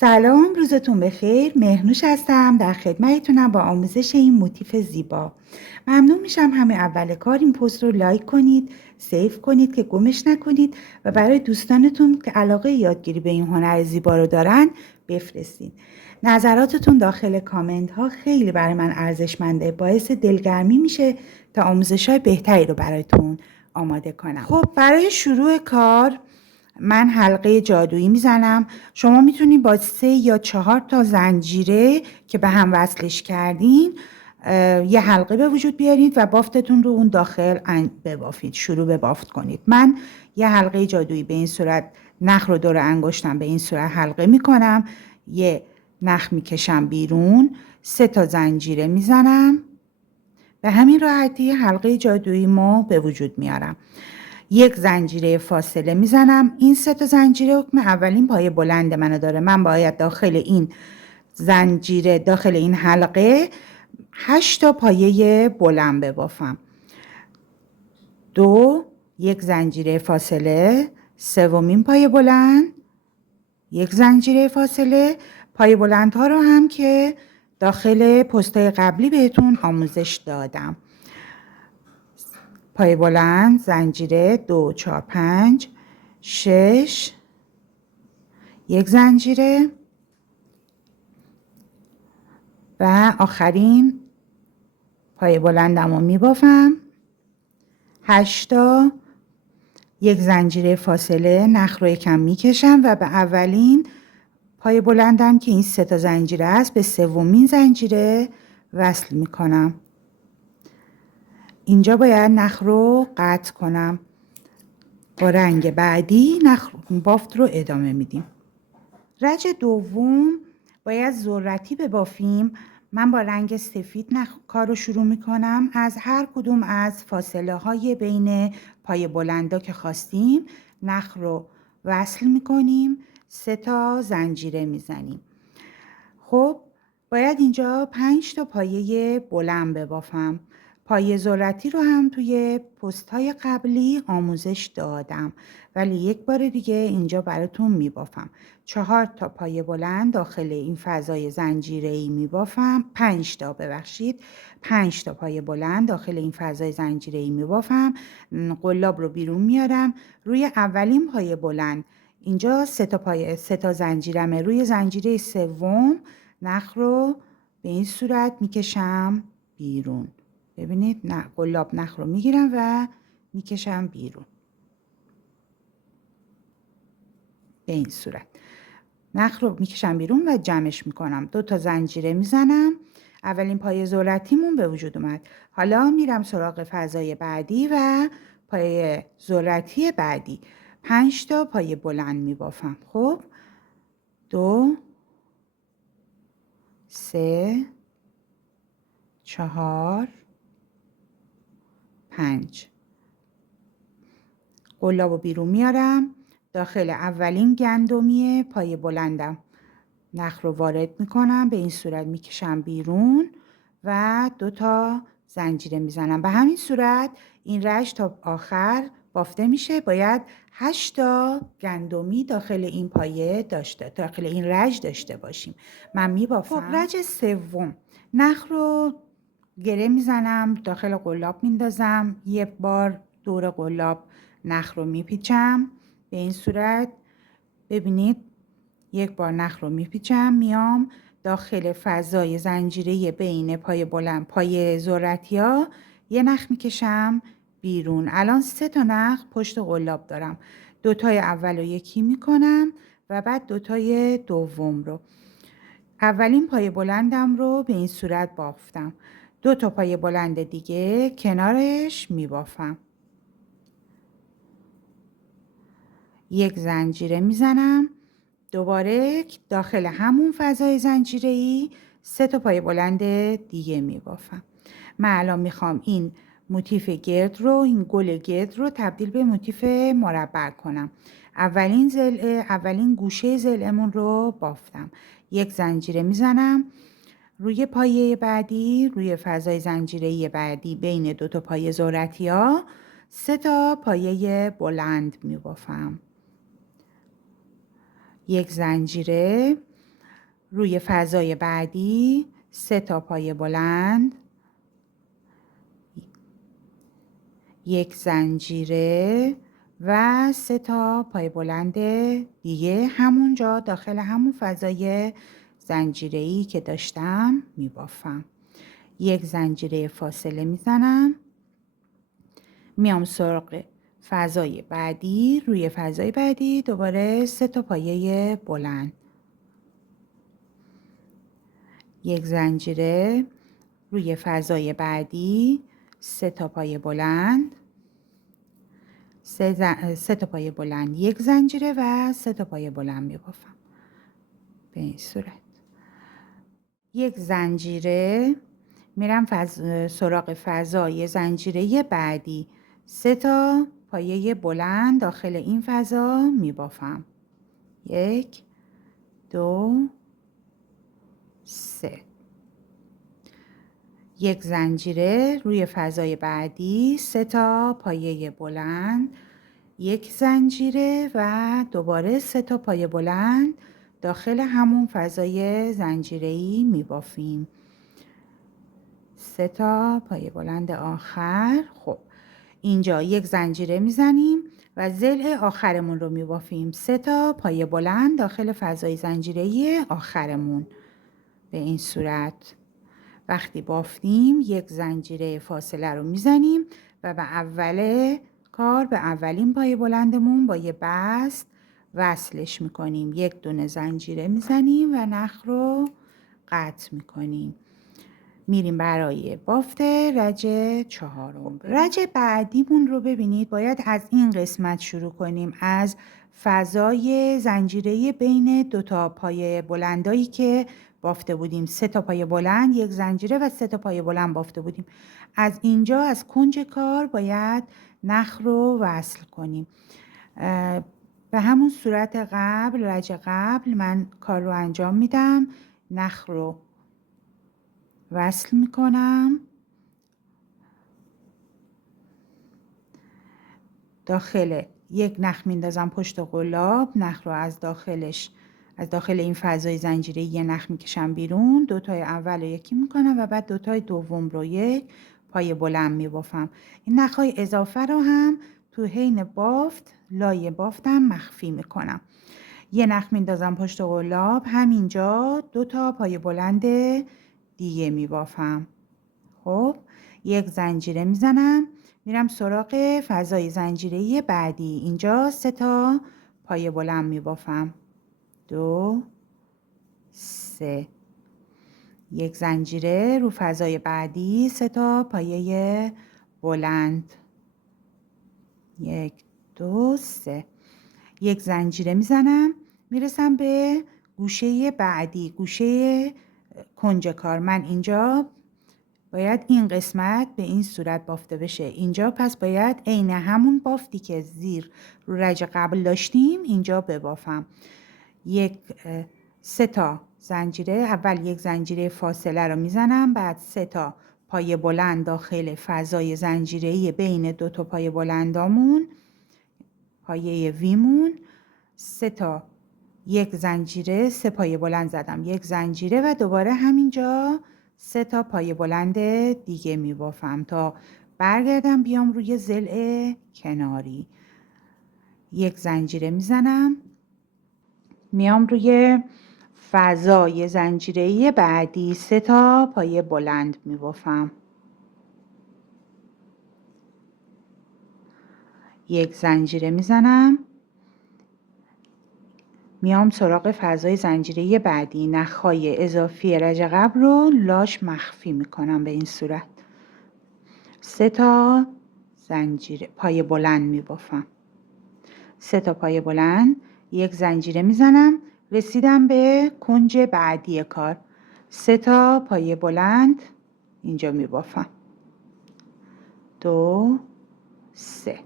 سلام، روزتون بخیر. مهنوش هستم، در خدمتتونم با آموزش این موتیف زیبا. ممنون میشم همه اول کار این پست رو لایک کنید، سیو کنید که گمش نکنید و برای دوستانتون که علاقه یادگیری به این هنر زیبا رو دارن بفرستید. نظراتتون داخل کامنت ها خیلی برای من ارزشمنده، باعث دلگرمی میشه تا آموزش های بهتری رو براتون آماده کنم. خب برای شروع کار من حلقه جادویی میزنم. شما میتونید با 3 یا 4 تا زنجیره که به هم وصلش کردین یه حلقه به وجود بیارید و بافتتون رو اون داخل ببافید، شروع به بافت کنید. من یه حلقه جادویی به این صورت نخ رو دور انگشتم به این صورت حلقه میکنم، یه نخ میکشم بیرون، 3 تا زنجیره میزنم، به همین راحتی حلقه جادویی ما به وجود میارم. یک زنجیره فاصله میزنم. این 3 تا زنجیره حکم اولین پایه بلند منو داره. من باید داخل این زنجیره، داخل این حلقه 8 تا پایه بلند ببافم. 2، یک زنجیره فاصله، سومین پایه بلند، یک زنجیره فاصله. پایه بلندها رو هم که داخل پست‌های قبلی بهتون آموزش دادم. پایه بلند، زنجیره، 2 4 5 6، یک زنجیره و آخرین پایه بلندم رو میبافم. 8 تا، یک زنجیره فاصله، نخ رو یکم میکشم و به اولین پایه بلندم که این 3 تا زنجیره است به سومین زنجیره وصل میکنم. اینجا باید نخ رو قطع کنم. با رنگ بعدی نخ بافت رو ادامه میدیم. رج دوم باید ذرتی ببافیم. من با رنگ سفید کار رو شروع میکنم. از هر کدوم از فاصله های بین پای بلندا که خواستیم نخ رو وصل میکنیم، 3 تا زنجیره میزنیم. خب باید اینجا 5 تا پایه بلند ببافم. پایه ذرتی رو هم توی پست های قبلی آموزش دادم، ولی یک بار دیگه اینجا براتون میبافم. 4 تا پایه بلند داخل این فضای زنجیره‌ای میبافم. 5 تا، ببخشید، 5 تا پایه بلند داخل این فضای زنجیره‌ای میبافم. قلاب رو بیرون میارم. روی اولین پایه بلند اینجا 3 تا زنجیرمه. روی زنجیره سوم نخ رو به این صورت میکشم بیرون. ببینید، نه، قلاب نخ رو میگیرم و میکشم بیرون. به این صورت نخ رو میکشم بیرون و جمعش میکنم. 2 تا زنجیره میزنم. اولین پایه ذرتیمون به وجود اومد. حالا میرم سراغ فضای بعدی و پایه ذرتی بعدی. 5 تا پایه بلند میبافم. خب 2 3 4 5. قلاب رو بیرون میارم. داخل اولین گندمی پایه بلندم نخ رو وارد میکنم، به این صورت میکشم بیرون و 2 تا زنجیره میزنم. به همین صورت این رج تا آخر بافته میشه. باید 8 تا گندمی داخل این پایه داخل این رج داشته باشیم. من میبافم. خب رج سوم نخ رو گره میزنم، داخل قلاب میندازم، یه بار دور قلاب نخ رو میپیچم. به این صورت ببینید، یک بار نخ رو میپیچم، میام داخل فضای زنجیره بین پای بلند پای ذرتی ها یه نخ میکشم بیرون. الان 3 تا نخ پشت قلاب دارم. 2 تای اول رو یکی میکنم و بعد 2 تای دوم رو. اولین پای بلندم رو به این صورت بافتم. 2 تا پای بلند دیگه کنارش میبافم. یک زنجیره میزنم. دوباره داخل همون فضای زنجیره‌ای 3 تا پای بلند دیگه میبافم. من الان میخوام این موتیف گرد رو، این گل گرد رو تبدیل به موتیف مربع کنم. اولین گوشه ضلعمون رو بافتم. یک زنجیره میزنم. روی پایه بعدی، روی فضای زنجیره‌ای بعدی بین 2 تا پایه ذرتی ها 3 تا پایه بلند میبافم. یک زنجیره روی فضای بعدی 3 تا پایه بلند، 1 زنجیره و 3 تا پایه بلند دیگه همونجا داخل همون فضای زنجیره‌ای که داشتم میبافم. 1 زنجیره فاصله میزنم، میام سراغ فضای بعدی. روی فضای بعدی دوباره 3 تا پایه بلند، 1 زنجیره، روی فضای بعدی 3 تا پایه بلند، 3 تا پایه بلند، 1 زنجیره و 3 تا پایه بلند میبافم به این صورت. 1 زنجیره، میرم سراغ فضای زنجیره بعدی، 3 تا پایه بلند داخل این فضا میبافم. 1 2 3. 1 زنجیره، روی فضای بعدی 3 تا پایه بلند، 1 زنجیره و دوباره 3 تا پایه بلند داخل همون فضای زنجیره‌ای میبافیم. 3 تا پایه بلند آخر. خب اینجا 1 زنجیره میزنیم و ضلع آخرمون رو میبافیم. 3 تا پایه بلند داخل فضای زنجیره‌ای آخرمون به این صورت. وقتی بافتیم 1 زنجیره فاصله رو میزنیم و به اول کار به اولین پایه بلندمون با یه بست وصلش میکنیم. 1 دونه زنجیره میزنیم و نخ رو قطع میکنیم. میریم برای بافت رج 4. رج بعدیمون رو ببینید باید از این قسمت شروع کنیم، از فضای زنجیره بین 2 تا پایه بلندایی که بافته بودیم. 3 تا پایه بلند، 1 زنجیره و 3 تا پایه بلند بافته بودیم. از اینجا از کنج کار باید نخ رو وصل کنیم. به همون صورت قبل، رج قبل من کار رو انجام میدم. نخ رو وصل میکنم داخل، 1 نخ میندازم پشت قلاب، نخ رو از داخل این فضای زنجیره یه نخ میکشم بیرون، 2 تای اول رو یکی میکنم و بعد 2 تای دوم رو 1 پایه بلند میبافم. این نخهای اضافه رو هم تو حین بافت لایه بافتم مخفی میکنم. یه نخ میندازم پشت قلاب، همینجا 2 تا پایه بلند دیگه میبافم. خب 1 زنجیره میزنم، میرم سراغ فضای زنجیره بعدی. اینجا 3 تا پایه بلند میبافم. 2 3. 1 زنجیره رو فضای بعدی، 3 تا پایه بلند. 1 2 3. 1 زنجیره میزنم، میرسم به گوشه بعدی، گوشه کنج کار. من اینجا باید این قسمت به این صورت بافته بشه. اینجا پس باید عین همون بافتی که زیر رو رج قبل داشتیم اینجا ببافم. 3 تا زنجیره، اول 1 زنجیره فاصله رو میزنم، بعد 3 تا پایه بلند داخل فضای زنجیره‌ای بین 2 تا پایه بلندامون، پایه ویمون، 3 تا 1 زنجیره، 3 پایه بلند زدم، 1 زنجیره و دوباره همینجا 3 تا پایه بلند دیگه میبافم تا برگردم بیام روی ضلع کناری. 1 زنجیره میزنم، میام روی فضای زنجیره‌ای بعدی، 3 تا پایه بلند میبافم. 1 زنجیره میزنم، میام سراغ فضای زنجیره بعدی. نخهای اضافی رج قبل رو لاش مخفی میکنم به این صورت. 3 تا زنجیره پایه بلند میبافم. 3 تا پایه بلند، 1 زنجیره میزنم، رسیدم به کنج بعدی کار. 3 تا پایه بلند اینجا میبافم. 2 3.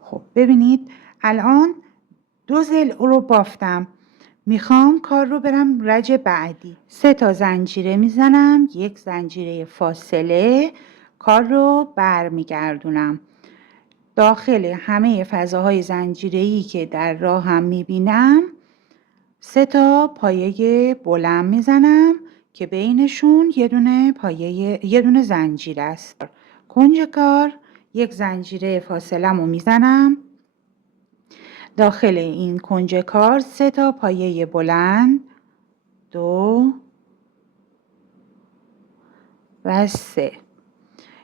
خب ببینید الان 2 ضلع رو بافتم. میخوام کار رو برم رج بعدی. 3 تا زنجیره میزنم، 1 زنجیره فاصله، کار رو برمیگردونم. داخل همه فضاهای زنجیره‌ای که در راه هم میبینم 3 تا پایه بلند میزنم که بینشون یه دونه زنجیر است. کنج کار یک زنجیره فاصله‌مو میزنم. داخل این کنج کار 3 تا پایه بلند 2 و 3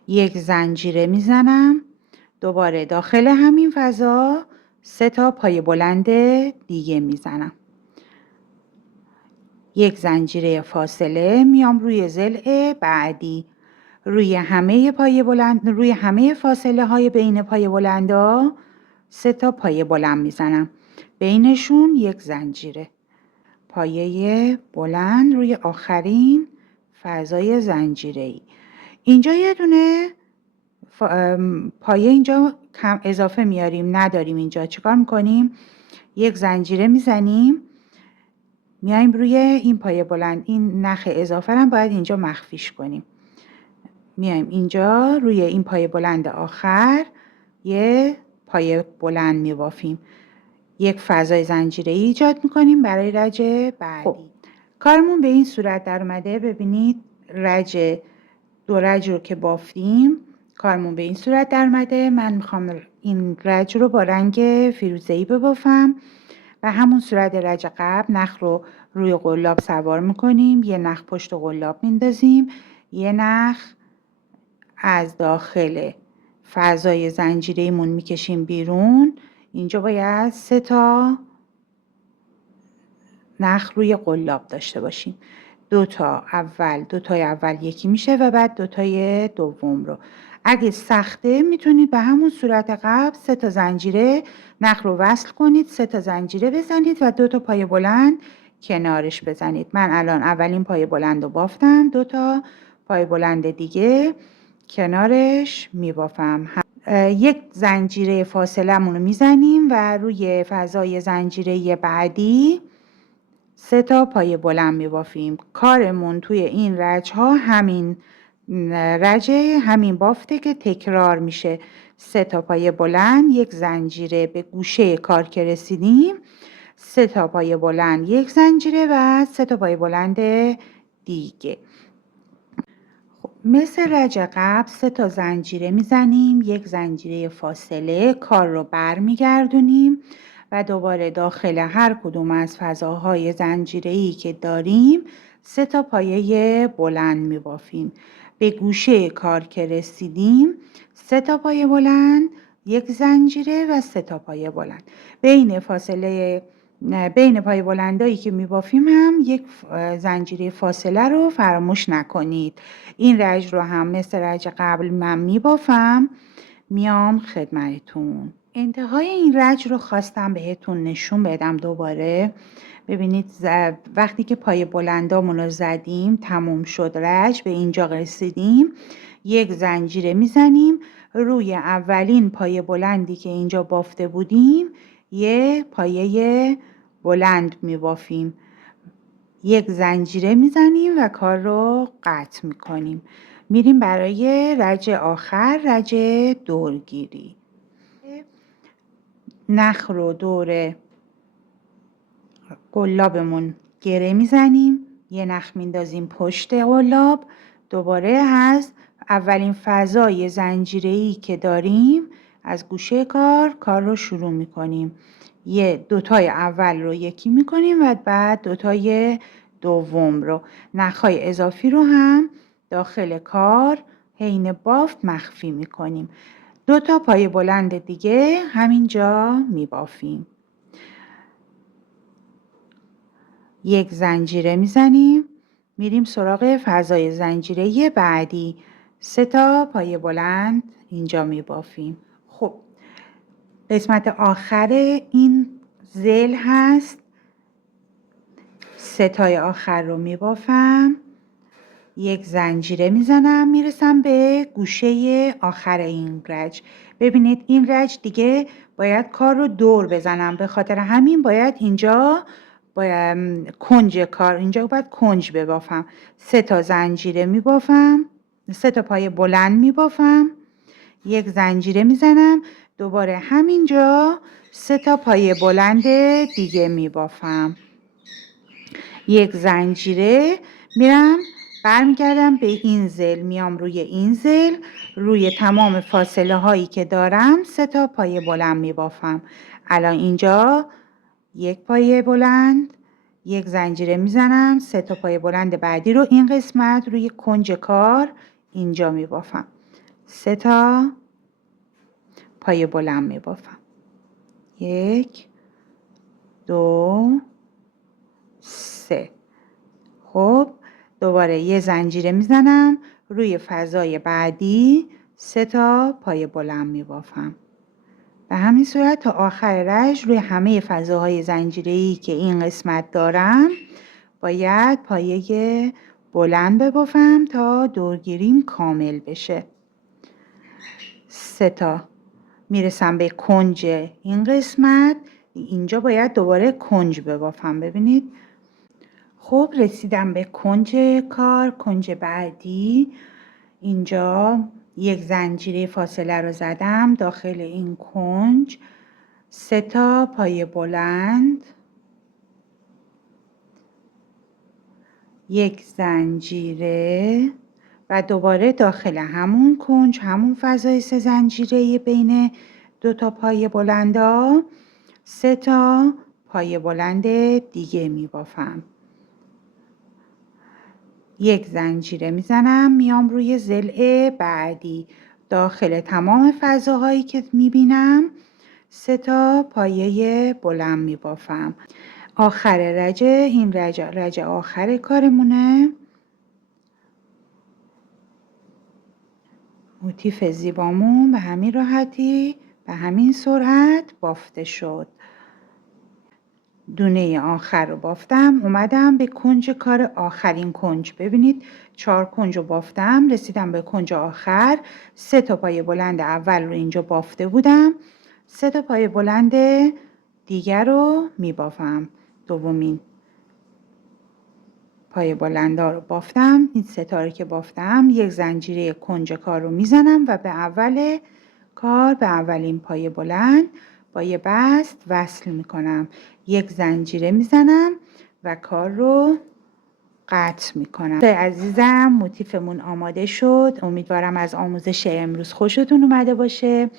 یک زنجیره میزنم. دوباره داخل همین فضا 3 تا پایه بلند دیگه میزنم. یک زنجیره فاصله میام روی ضلع بعدی. روی همه فاصله های بین پایه بلندا 3 تا پایه بلند میزنم. بینشون یک زنجیره. پایه بلند روی آخرین فضای زنجیره‌ای. اینجا یه دونه پایه اینجا کم اضافه میاریم، نداریم اینجا. چیکار میکنیم؟ یک زنجیره میزنیم، میایم روی این پایه بلند، این نخ اضافه هم باید اینجا مخفیش کنیم. میایم اینجا روی این پایه بلند آخر یه پایه بلند میبافیم. یک فضای زنجیره‌ای ایجاد میکنیم برای رج بعدی. خب کارمون به این صورت در اومده. ببینید دو رج رو که بافتیم کارمون به این صورت در اومده. من میخوام این رج رو با رنگ فیروزه‌ای ببافم و همون صورت رج قبل نخ رو روی قلاب سوار میکنیم. یه نخ پشت قلاب میندازیم، یه نخ از داخل فضای زنجیره‌مون میکشیم بیرون. اینجا باید 3 تا نخ روی قلاب داشته باشیم. دوتای اول یکی میشه و بعد دوتای دوم رو. اگه سخته میتونید به همون صورت قبل 3 تا زنجیره نخ رو وصل کنید، 3 تا زنجیره بزنید و 2 تا پایه بلند کنارش بزنید. من الان اولین پایه بلند رو بافتم، 2 تا پایه بلند دیگه کنارش میبافم. یک زنجیره فاصله مون رو میزنیم و روی فضای زنجیره بعدی 3 تا پایه بلند میبافیم. کارمون توی این رج ها همین همین بافته که تکرار میشه. 3 تا پایه بلند، یک زنجیره به گوشه کار که رسیدیم، 3 تا پایه بلند، یک زنجیره و 3 تا پایه بلند دیگه. مثل رج قبل 3 تا زنجیره میزنیم، یک زنجیره فاصله، کار رو برمیگردونیم و دوباره داخل هر کدوم از فضاهای زنجیره‌ای که داریم 3 تا پایه بلند میبافیم. به گوشه کار که رسیدیم 3 تا پایه بلند، یک زنجیره و 3 تا پایه بلند. بین پایه بلندایی که میبافیم هم یک زنجیره فاصله رو فراموش نکنید. این رج رو هم مثل رج قبل من میبافم، میام خدمتتون. انتهای این رج رو خواستم بهتون نشون بدم دوباره. ببینید وقتی که پایه بلندامون رو زدیم تموم شد رج، به اینجا رسیدیم، یک زنجیره میزنیم روی اولین پایه بلندی که اینجا بافته بودیم، یه پایه بلند میبافیم، یک زنجیره میزنیم و کار رو قطع میکنیم. میریم برای رج آخر، رج دورگیری. نخ رو دور قلابمون گره میزنیم، یه نخ میندازیم پشت قلاب، دوباره از اولین فضای زنجیره‌ای که داریم از گوشه کار رو شروع میکنیم. دوتای اول رو یکی میکنیم و بعد دوتای دوم رو. نخهای اضافی رو هم داخل کار حین بافت مخفی میکنیم. 2 تا پایه بلند دیگه همینجا میبافیم. یک زنجیره میزنیم، میریم سراغ فضای زنجیره بعدی، 3 تا پایه بلند اینجا میبافیم. خب قسمت آخر این ضلع هست. 3 تای آخر رو میبافم، یک زنجیره میزنم، میرسم به گوشه آخر این رج. ببینید این رج دیگه باید کار رو دور بزنم، به خاطر همین باید اینجا کنج ببافم. 3 تا زنجیره میبافم، 3 تا پایه بلند میبافم، یک زنجیره میزنم، دوباره همینجا 3 تا پایه بلند دیگه میبافم. یک زنجیره میرم برمیگردم به این زل، میام روی این زل، روی تمام فاصله هایی که دارم 3 تا پایه بلند میبافم. الان اینجا یک پایه بلند، یک زنجیره میزنم، 3 تا پایه بلند بعدی رو این قسمت روی کنج کار اینجا میبافم. 3 تا پایه بلند میبافم. 1 2 3. خب دوباره یه زنجیره میزنم روی فضای بعدی 3 تا پایه بلند میبافم. به همین صورت تا آخر رژ روی همه فضاهای زنجیره‌ای که این قسمت دارم باید پایه بلند ببافم تا دورگیریم کامل بشه. 3 تا میرسم به کنج این قسمت، اینجا باید دوباره کنج ببافم. ببینید خب رسیدم به کنج کار، کنج بعدی. اینجا یک زنجیره فاصله رو زدم داخل این کنج، 3 تا پایه بلند، یک زنجیره و دوباره داخل همون کنج، همون فضای 3 زنجیره بین 2 تا پایه بلندا 3 تا پایه بلند دیگه می بافم. یک زنجیره میزنم میام روی ضلع بعدی، داخل تمام فضاهایی که میبینم 3 تا پایه بلند میبافم. آخر رجه، این رجه آخر کارمونه. موتیف زیبامون به همین راحتی، به همین سرعت بافته شد. دونه آخر رو بافتم، اومدم به کنج کار آخرین کنج. ببینید 4 کنج رو بافتم، رسیدم به کنج آخر. 3 تا پایه بلند اول رو اینجا بافته بودم، 3 تا پایه بلند دیگر رو میبافم. دومین پایه بلندا رو بافتم، این 3 تا رو که بافتم یک زنجیره کنج کار رو میزنم و به اول کار به اولین پایه بلند با یه بست وصل میکنم، یک زنجیره میزنم و کار رو قطع میکنم. عزیزم موتیفمون آماده شد. امیدوارم از آموزش امروز خوشتون اومده باشه.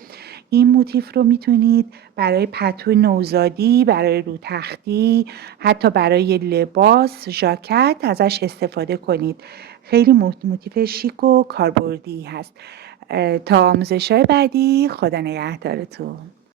این موتیف رو میتونید برای پتو نوزادی، برای رو تختی، حتی برای لباس، ژاکت ازش استفاده کنید. خیلی موتیف شیک و کاربردی هست. تا آموزش‌های بعدی، خدا نگهدارتون.